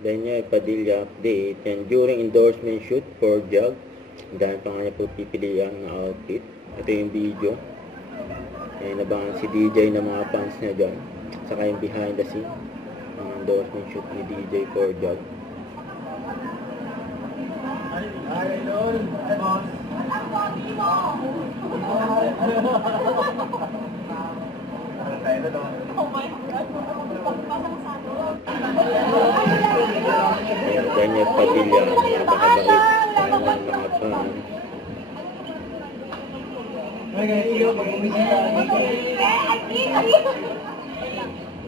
Daniel Padilla update. And during endorsement shoot for Jog, dahil pa nga niya po pipilian na outfit. Ito yung video. Ay nabangan si DJ na mga fans niya dyan. Saka yung behind the scene. Ang endorsement shoot ni DJ for Jog. Daniel Padilla, napakabait sa mga fans.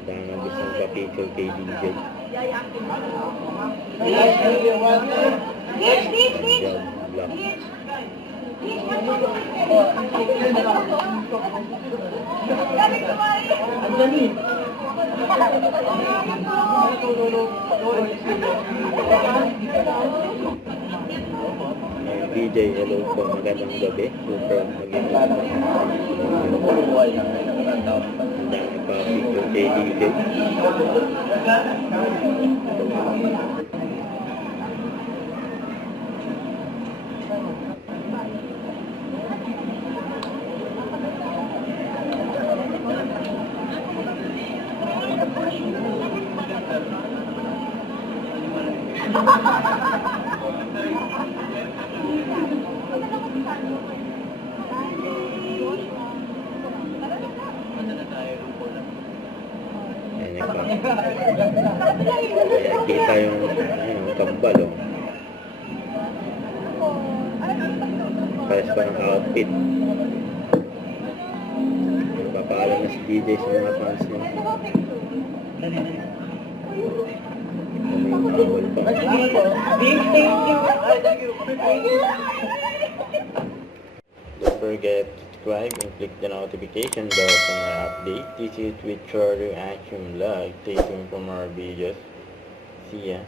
Dahil gustong pa-picture kay DJ. DJ, hello po, magandang gabi. Super magandang dami pa picture kay DJ. Kita yung kambal, oh. Pares pa ng outfit. Papaalam na si DJ sa mga fans niya. Don't forget to subscribe and click the notification bell for my update. This is with Short Reaction Vlog. Stay tuned for more videos. See ya.